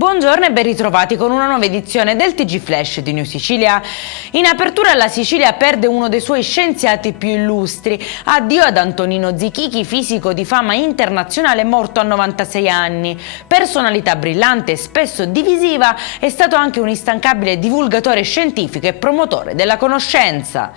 Buongiorno e ben ritrovati con una nuova edizione del TG Flash di New Sicilia. In apertura la Sicilia perde uno dei suoi scienziati più illustri. Addio ad Antonino Zichichi, fisico di fama internazionale morto a 96 anni. Personalità brillante e spesso divisiva, è stato anche un instancabile divulgatore scientifico e promotore della conoscenza.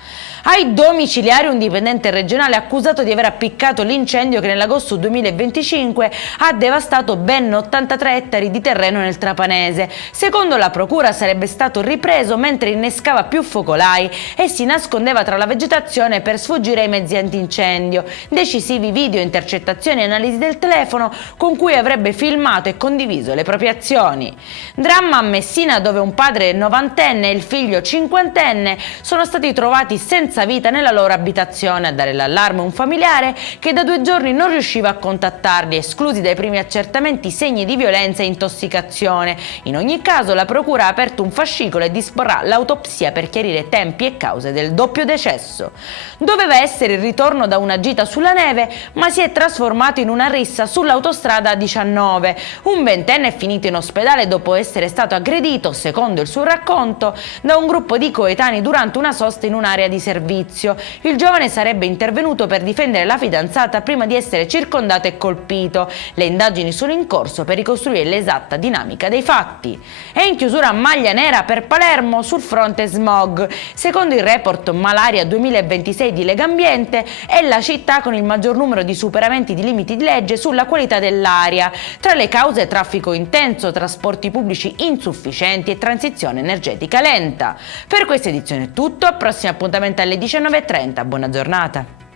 Ai domiciliari un dipendente regionale accusato di aver appiccato l'incendio che nell'agosto 2025 ha devastato ben 83 ettari di terreno nel Trapanese. Secondo la procura sarebbe stato ripreso mentre innescava più focolai e si nascondeva tra la vegetazione per sfuggire ai mezzi antincendio. Decisivi video, intercettazioni e analisi del telefono con cui avrebbe filmato e condiviso le proprie azioni. Dramma a Messina, dove un padre 90enne e il figlio 50enne sono stati trovati senza vita nella loro abitazione. A dare l'allarme un familiare che da 2 giorni non riusciva a contattarli, esclusi dai primi accertamenti segni di violenza e intossicazione. In ogni caso la procura ha aperto un fascicolo e disporrà l'autopsia per chiarire tempi e cause del doppio decesso. Doveva essere il ritorno da una gita sulla neve, ma si è trasformato in una rissa sull'autostrada 19. Un ventenne è finito in ospedale dopo essere stato aggredito, secondo il suo racconto, da un gruppo di coetanei durante una sosta in un'area di servizio. Il giovane sarebbe intervenuto per difendere la fidanzata prima di essere circondato e colpito. Le indagini sono in corso per ricostruire l'esatta dinamica dei fatti. E in chiusura maglia nera per Palermo sul fronte smog. Secondo il report Malaria 2026 di Legambiente è la città con il maggior numero di superamenti di limiti di legge sulla qualità dell'aria. Tra le cause traffico intenso, trasporti pubblici insufficienti e transizione energetica lenta. Per questa edizione è tutto, prossimo appuntamento alle 19:30, buona giornata.